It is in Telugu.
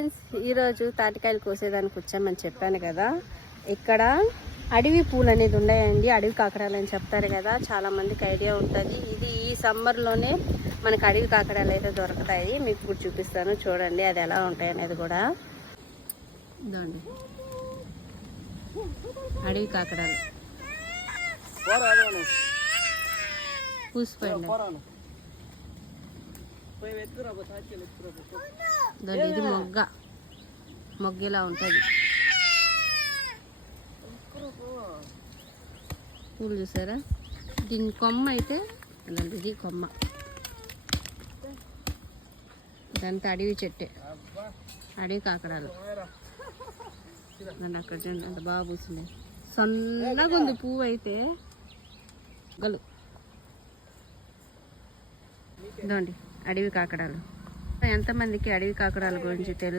ఫ్రెండ్స్, ఈరోజు తాటికాయలు కోసేదానికి వచ్చామని చెప్పాను కదా. ఇక్కడ అడవి పూలు అనేది ఉన్నాయండి, అడవి కాకడాలు అని చెప్తారు కదా, చాలా మందికి ఐడియా ఉంటుంది. ఇది ఈ సమ్మర్లోనే మనకు అడవి కాకడాలు అయితే దొరుకుతాయి. మీకు ఇప్పుడు చూపిస్తాను, చూడండి అది ఎలా ఉంటాయి అనేది కూడా. ఇదండి అడవి కాకడాలు పూసిపోయింది. ఇది మొగ్గలా ఉంటుంది. పూలు చూసారా, దీని కొమ్మ అయితే ఇది కొమ్మ, ఇదంతా అడవి చెట్టే, అడవి కాకడాలు. నన్ను అక్కడ చూడండి అంత బాగా పూసింది, సన్నగా ఉంది పువ్వు అయితే. గలు ఇదండి అడవి కాకడాలు. ఎంతమందికి అడవి కాకడాల గురించి తెలుసు?